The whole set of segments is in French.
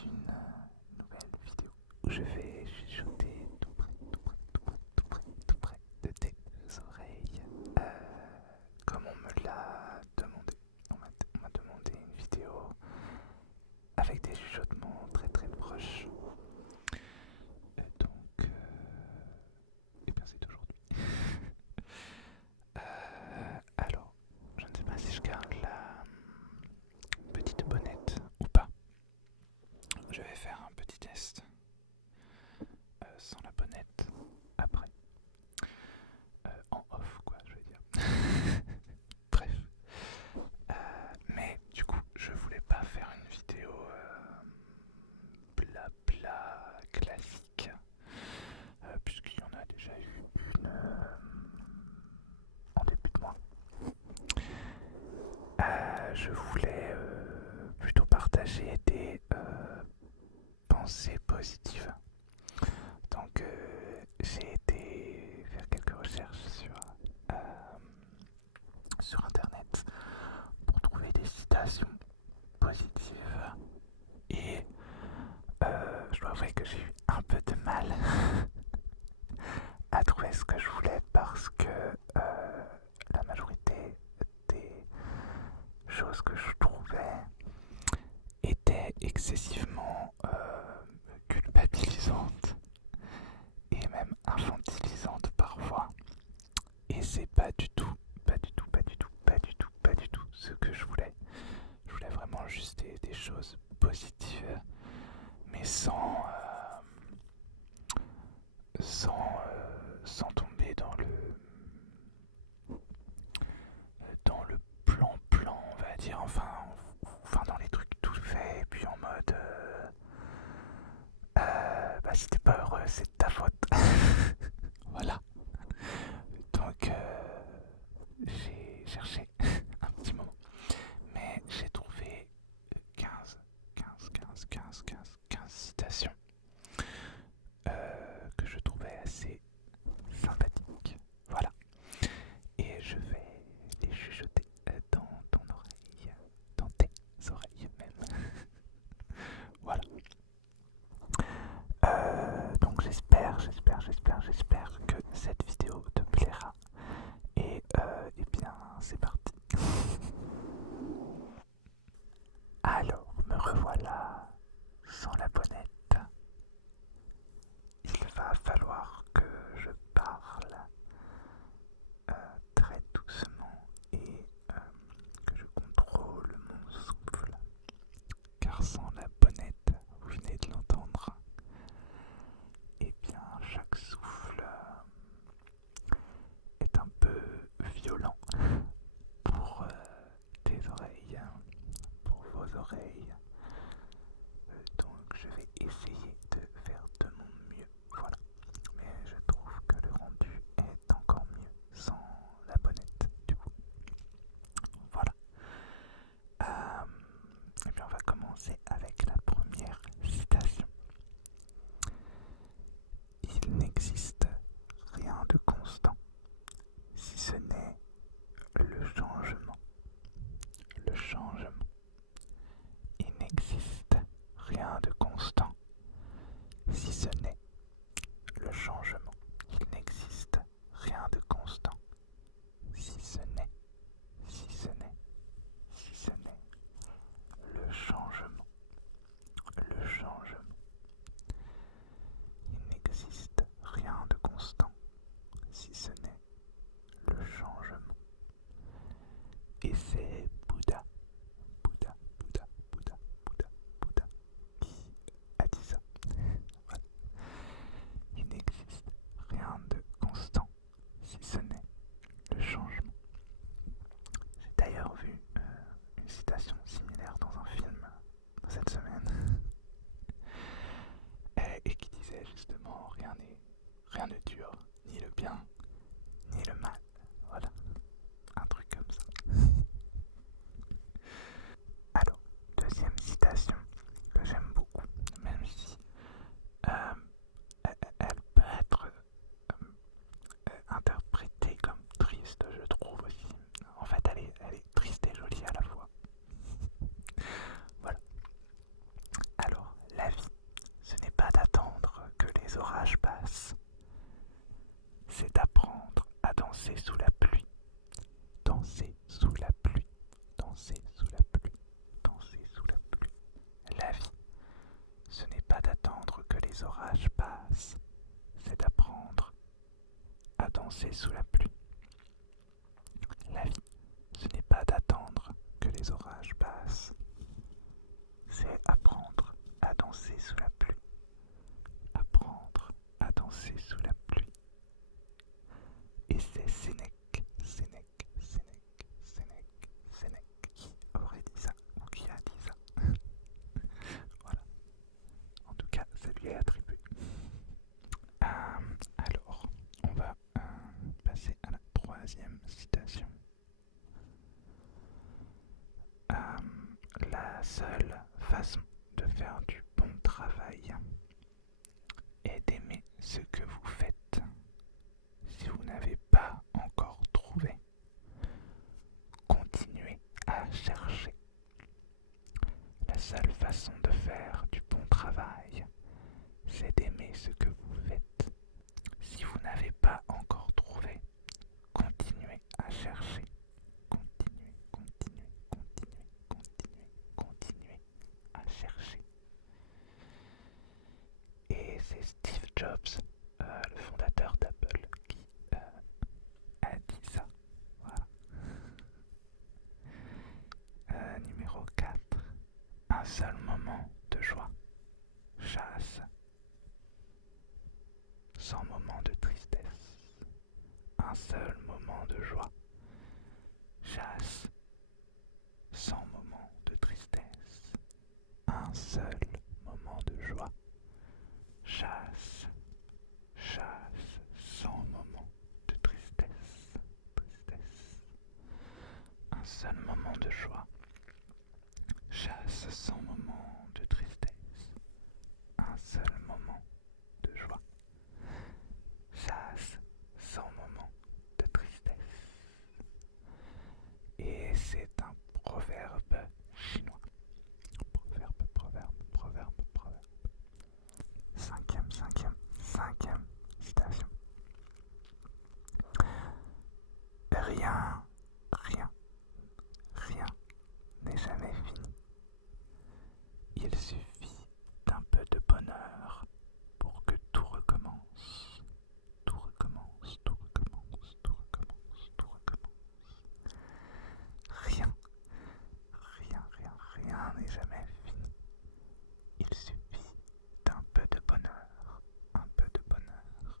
une nouvelle vidéo où je vais chuchoter tout près, tout près, tout près, tout près, tout près de tes oreilles. Comme on me l'a demandé, on m'a demandé une vidéo avec des chuchotements très très proches. Donc, et bien c'est aujourd'hui. Alors, je ne sais pas si je garde la petite bonnette ou pas. Je vais faire un petit test sans la bonnette après. En off quoi, je veux dire. Bref. Mais du coup, je voulais pas faire une vidéo blabla classique, puisqu'il y en a déjà eu une en début de mois. Je voulais plutôt partager des pensées positives. Donc j'ai été faire quelques recherches sur internet pour trouver des citations positives et je dois avouer que j'ai eu un peu de mal à trouver ce que je voulais parce que la majorité des choses que je trouvais étaient excessivement culpabilisantes et même infantilisantes parfois. Et c'est pas du tout ce que je voulais. Je voulais vraiment juste des choses positives, mais sans tomber dans le plan, on va dire, enfin dans les trucs tout faits, et puis en mode bah si t'es pas heureux, c'est de ta faute. Voilà. Donc j'ai cherché un petit moment, mais j'ai trouvé 15 citations que je trouvais assez sympathiques. Voilà. Et je vais les chuchoter dans ton oreille, dans tes oreilles même. Voilà. Donc j'espère que cette vidéo te plaira. Et bien c'est parti. Alors me revoilà sans la bonnette. Il va falloir que je parle très doucement et que je contrôle mon souffle. Car sans la bonnette, vous venez de l'entendre, et bien chaque souffle est un peu violent pour tes oreilles, pour vos oreilles. Donc je vais essayer de faire de mon mieux. Voilà. Mais je trouve que le rendu est encore mieux sans la bonnette du coup. Voilà. Et bien on va commencer avec la première citation. Il n'existe rien de constant, si ce n'est le changement. Le changement. Il n'existe rien de constant, si ce n'est le changement. Il n'existe rien de constant, si ce n'est, si ce n'est, si ce n'est le changement. Le changement. Il n'existe rien de constant, si ce n'est le changement. Et c'est Bouddha qui a dit ça. Voilà. Il n'existe rien de constant, si ce n'est le changement. J'ai d'ailleurs vu une citation similaire dans un film cette semaine et qui disait justement rien ne dure, ni le bien ni le mal. Voilà, un truc comme ça. Alors, deuxième citation que j'aime beaucoup, même si elle peut être interprétée comme triste, je trouve aussi. En fait, elle est triste et jolie à la fois. Voilà. Alors, danser sous la pluie. La vie, ce n'est pas d'attendre que les orages passent, c'est apprendre à danser sous la pluie. Apprendre à danser sous la pluie. Et c'est Sénèque qui aurait dit ça, ou qui a dit ça. Voilà. En tout cas, ça lui est attribué. Alors, on va passer à la troisième citation. La seule façon de faire du bon travail est d'aimer ce que vous faites. Si vous n'avez pas encore trouvé, continuez à chercher. La seule façon de faire du bon travail, c'est d'aimer ce que vous faites. Si vous n'avez pas encore trouvé, continuez à chercher. Continuez à chercher. Et c'est Steve Jobs, le fondateur d'Apple, qui a dit ça. Voilà. Numéro 4. Un seul moment de joie chasse 100 moments de tristesse. Un seul moment de joie chasse 100 moments de tristesse. Un seul moment de joie chasse 100 moments de tristesse. Un seul moment de joie chasse 100 moments de tristesse. Un seul moment de joie chasse 100 moments de tristesse. Et c'est un proverbe chinois. Proverbe. Cinquième citation. Rien n'est jamais fini. Il suffit d'un peu de bonheur pour que tout recommence. Tout recommence. Rien n'est jamais fini. Il suffit d'un peu de bonheur, un peu de bonheur,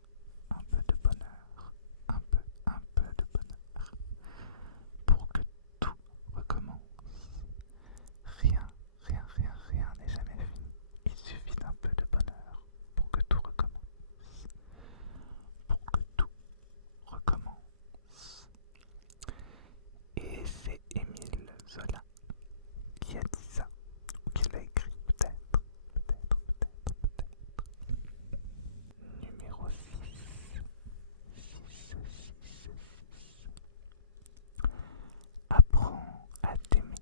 pour que tout recommence. Rien n'est jamais fini. Il suffit d'un peu de bonheur pour que tout recommence. Et c'est Émile Zola qui a dit ça, ou qui l'a écrit peut-être. Numéro 6. Apprends à t'aimer.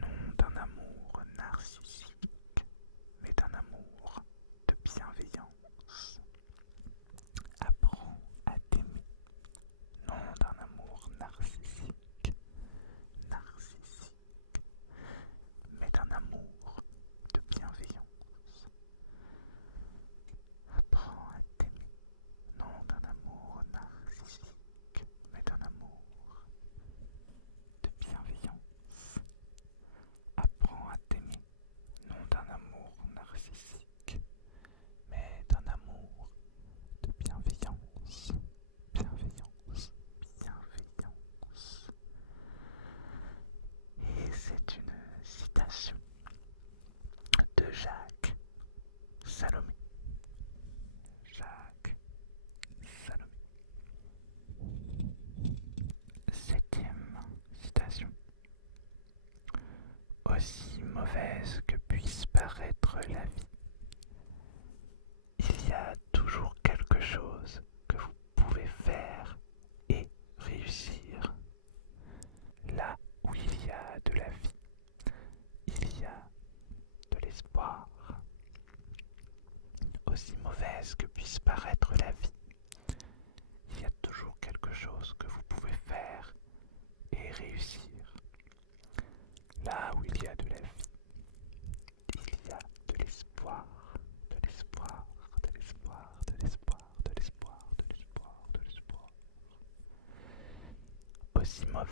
Non d'un amour narcissique, mais d'un amour de bienveillance. Apprends à t'aimer. Non d'un amour narcissique, mais d'un amour de bienveillance. Apprends à t'aimer. Non d'un amour narcissique, mais d'un amour de bienveillance. Apprends à t'aimer. Non d'un amour narcissique, mais d'un amour de bienveillance. Et c'est une citation de Jacques Salomé. Septième citation. Aussi mauvaise que puisse paraître la vie, il y a toujours quelque chose que vous pouvez faire et réussir. Là où il y a de la vie, il y a de l'espoir. Aussi mauvaise que puisse paraître la vie, il y a toujours quelque chose que vous pouvez faire et réussir. Là où il y a de la vie, il y a de l'espoir.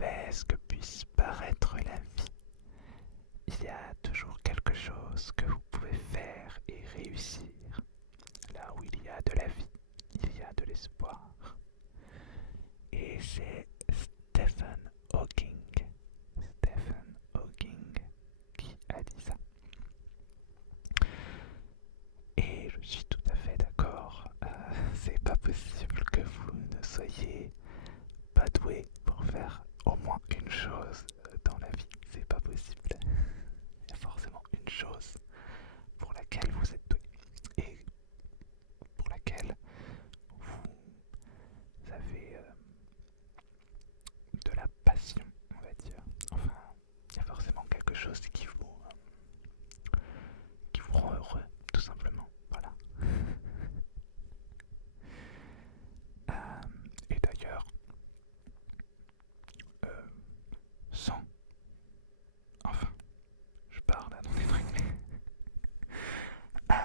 mauvaise que puisse paraître la vie, il y a toujours quelque chose que vous pouvez faire et réussir. Là où il y a de la vie, il y a de l'espoir. Et c'est Stephen Hawking qui a dit ça. Et je suis tout à fait d'accord. C'est pas possible que vous ne soyez pas doué pour faire au moins une chose dans la vie. C'est pas possible. Il y a forcément une chose pour laquelle vous êtes doué et pour laquelle vous avez de la passion, on va dire. Enfin, il y a forcément quelque chose qui vous rend heureux, tout simplement. Voilà. Et d'ailleurs, sans, enfin, je parle dans des trucs, mais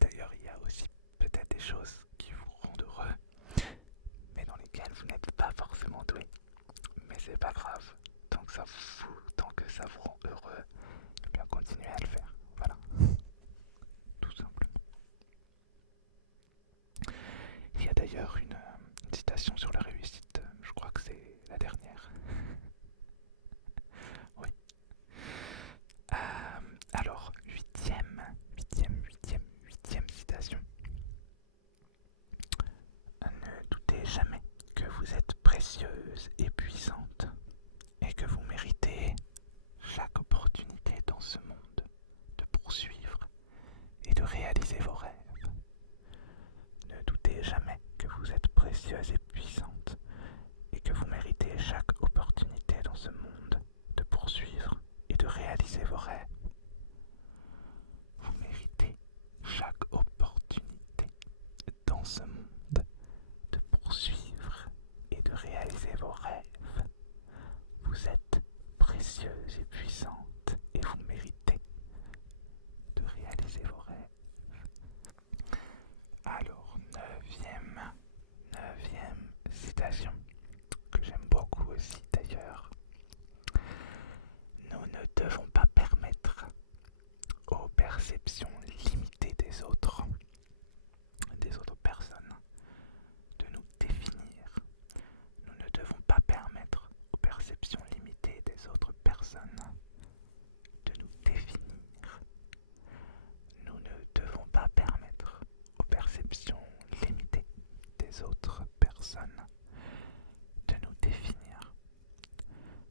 d'ailleurs, il y a aussi peut-être des choses qui vous rendent heureux, mais dans lesquelles vous n'êtes pas forcément doué. Mais c'est pas grave, tant que ça vous rend heureux, eh bien continuez à le faire. Voilà, tout simplement. Il y a d'ailleurs une citation sur la réussite, je crois que c'est la dernière. Oui. Alors, huitième citation. Ne doutez jamais que vous êtes précieuse et puissante et que vous méritez chaque opportunité dans ce monde de poursuivre et de réaliser vos rêves. Ne doutez jamais que vous êtes précieuse et puissante et que vous méritez chaque opportunité dans ce monde de poursuivre et de réaliser vos rêves. Vous méritez chaque opportunité dans ce monde de poursuivre et de réaliser vos rêves. Vous êtes précieuse et puissante et vous méritez de réaliser vos rêves. Alors, neuvième citation, que j'aime beaucoup aussi d'ailleurs. Nous ne devons pas permettre aux perceptions limitées des autres personnes, de nous définir. Nous ne devons pas permettre aux perceptions limitées des autres personnes de nous définir. Nous ne devons pas permettre aux perceptions limitées des autres personnes de nous définir.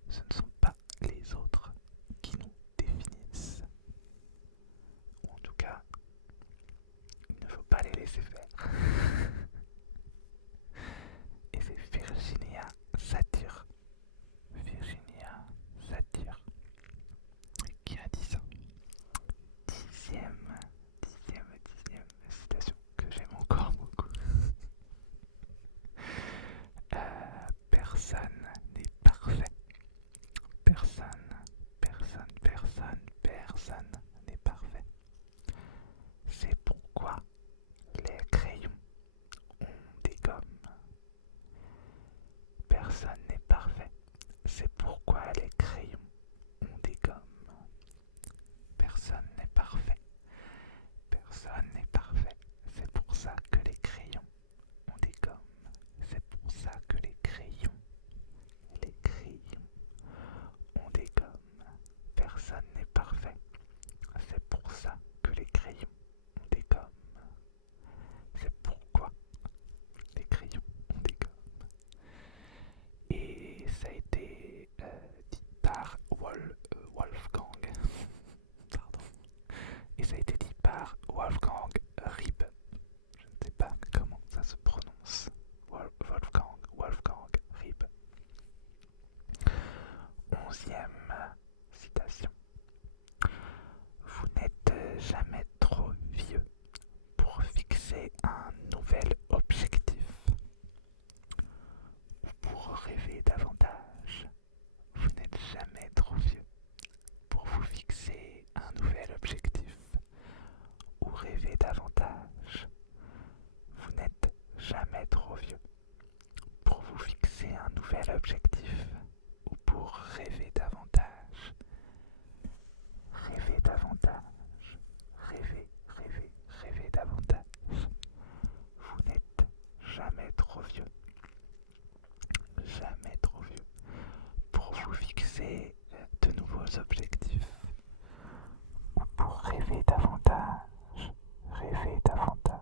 Ce ne sont pas les autres qui nous définissent. Ou en tout cas, il ne faut pas les laisser faire. Et c'est Virginia Satir qui a dit ça. Dixième citation que j'aime encore beaucoup. Personne n'est parfait. Personne n'est parfait. C'est pourquoi les crayons ont des gommes. Personne n'est parfait. C'est pourquoi les crayons ont des gommes. Personne n'est parfait. Personne n'est parfait. C'est pour ça que les crayons ont des gommes. C'est pour ça que les crayons ont des gommes. Personne n'est parfait. C'est pour ça que les crayons ont des gommes. C'est pourquoi les crayons ont des gommes. Et ça a été dit par Wolfgang. Pardon. Et ça a été dit par Wolfgang Rieb. Je ne sais pas comment ça se prononce. Wolfgang Rieb. 11e citation. Vous n'êtes jamais trop vieux pour fixer un nouvel objectif ou pour rêver davantage. Vous n'êtes jamais trop vieux pour vos objectifs ou pour rêver davantage, rêver davantage,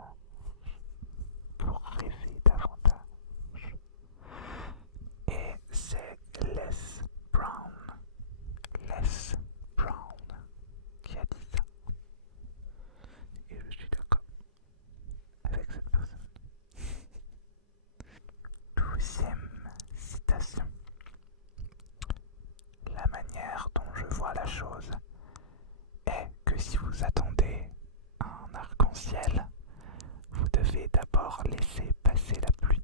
pour rêver davantage. Et c'est Les Brown, Les Brown qui a dit ça. Et je suis d'accord avec cette personne. 12e citation. La manière dont je vois la chose est que si vous attendez un arc-en-ciel, vous devez d'abord laisser passer la pluie.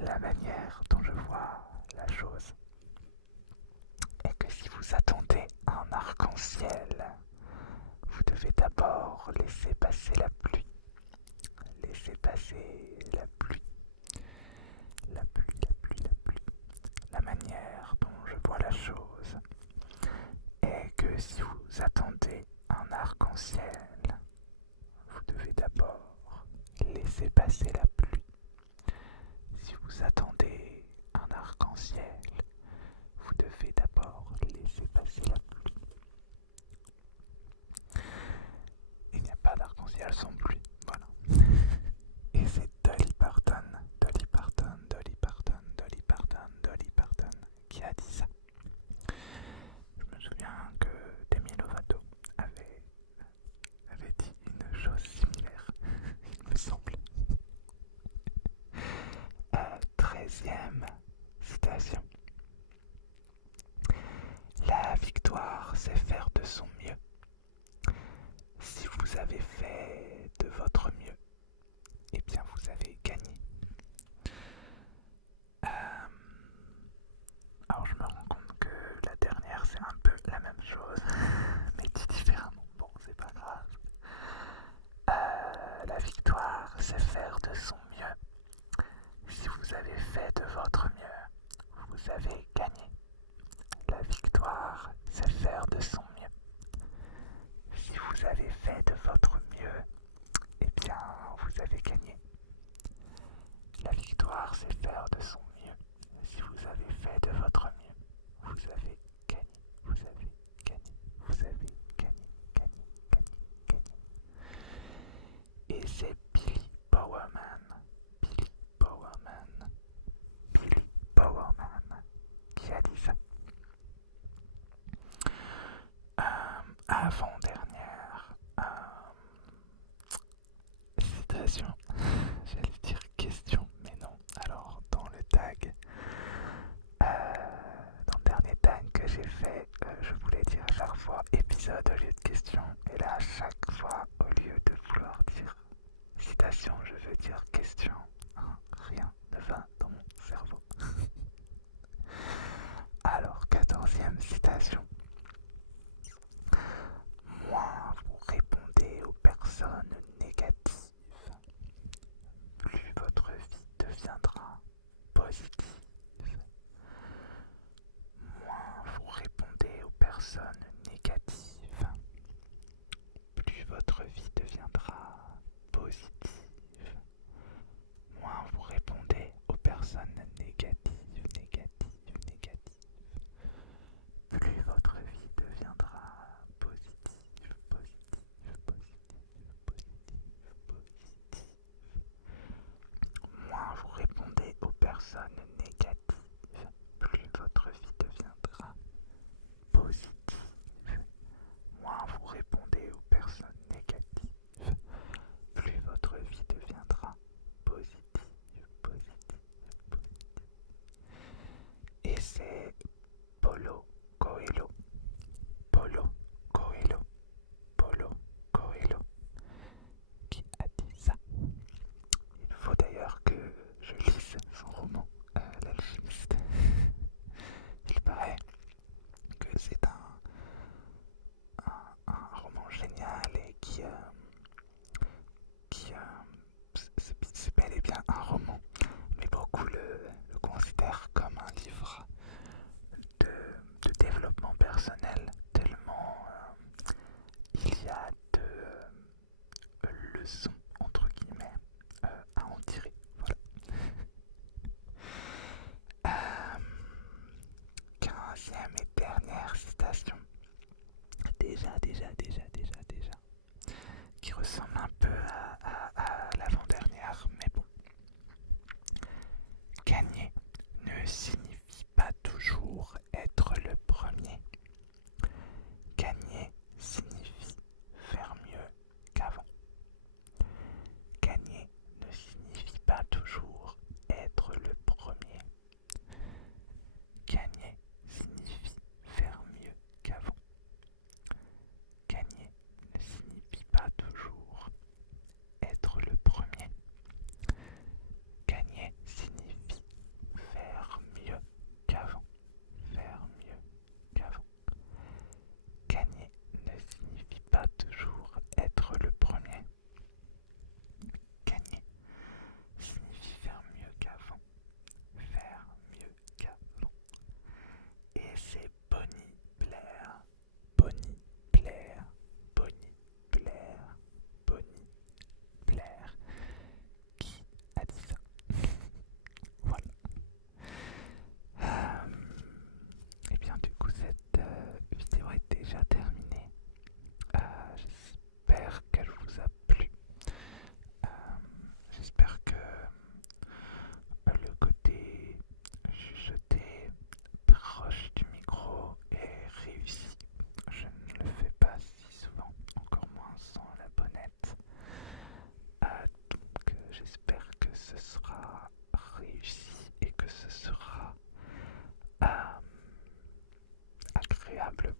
La manière dont je vois la chose est que si vous attendez un arc-en-ciel, vous devez d'abord laisser passer la pluie. Laissez passer la pluie. La pluie, la pluie, la pluie. La manière dont je vois la chose est que si vous attendez un arc-en-ciel, vous devez d'abord laisser passer la pluie. Si vous attendez un arc-en-ciel, vous devez d'abord laisser passer la pluie. Il n'y a pas d'arc-en-ciel sans pluie, voilà. Et c'est Dolly Parton, Dolly Parton, Dolly Parton, Dolly Parton, Dolly Parton qui a dit ça. Je me souviens que Demi Lovato avait dit une chose similaire, il me semble. 13e citation. La victoire, c'est faire de son mieux. Si vous avez fait de votre mieux, eh bien vous avez gagné. Alors je me rends compte que la dernière c'est un peu la même chose, mais dit différemment. Bon, c'est pas grave. La victoire, c'est faire de son mieux. Si vous avez fait de votre mieux, vous avez gagné. La victoire, c'est faire de son mieux. Si vous avez fait de votre mieux, eh bien, vous avez gagné. La victoire, c'est faire de son mieux. Si vous avez fait de votre mieux, vous avez gagné. Vous avez gagné. Vous avez gagné, gagné, gagné, gagné. Et c'est Billy Bowerman. Billy Bowerman. Billy Bowerman qui a dit ça. Avant-dernière citation, j'allais dire question, mais non. Alors, dans le tag, dans le dernier tag que j'ai fait, je voulais dire à chaque fois épisode au lieu de question. Et là, à chaque fois, au lieu de vouloir dire citation, je veux dire question. Rien ne va dans mon cerveau. Alors, 14e citation. Moins vous répondez aux personnes négatives, plus votre vie deviendra positive. Moins vous répondez aux personnes négatives, plus votre vie deviendra positive. Moins vous répondez aux personnes négatives, négatives, négatives, plus votre vie deviendra positive, positive, positive, positive, positive. Moins vous répondez aux personnes négatives, plus votre vie deviendra positive. Moins vous répondez aux personnes négatives, plus votre vie deviendra positive, positive, positive. illustration. Déjà, qui ressemble un peu à l'avant-dernière, mais bon. Gagner ne signifie pas toujours être le premier. Gagner signifie faire mieux qu'avant. Gagner ne signifie pas toujours être le premier. Gagner signifie faire mieux qu'avant. Gagner ne signifie pas toujours être le premier. Gagner signifie faire mieux qu'avant. Faire mieux qu'avant. Gagner ne signifie pas toujours être le premier. Gagner signifie faire mieux qu'avant. Faire mieux qu'avant. Et c'est Bonnie Blair. Bonnie Blair. Bonnie Blair. Bonnie Blair qui a dit ça. Voilà. Et bien du coup cette vidéo est déjà terminée. J'espère qu'elle vous a plu. J'espère que le côté chuchoté proche du micro est réussi. Je ne le fais pas si souvent, encore moins sans la bonnette. Donc j'espère que ce sera réussi et que ce sera agréable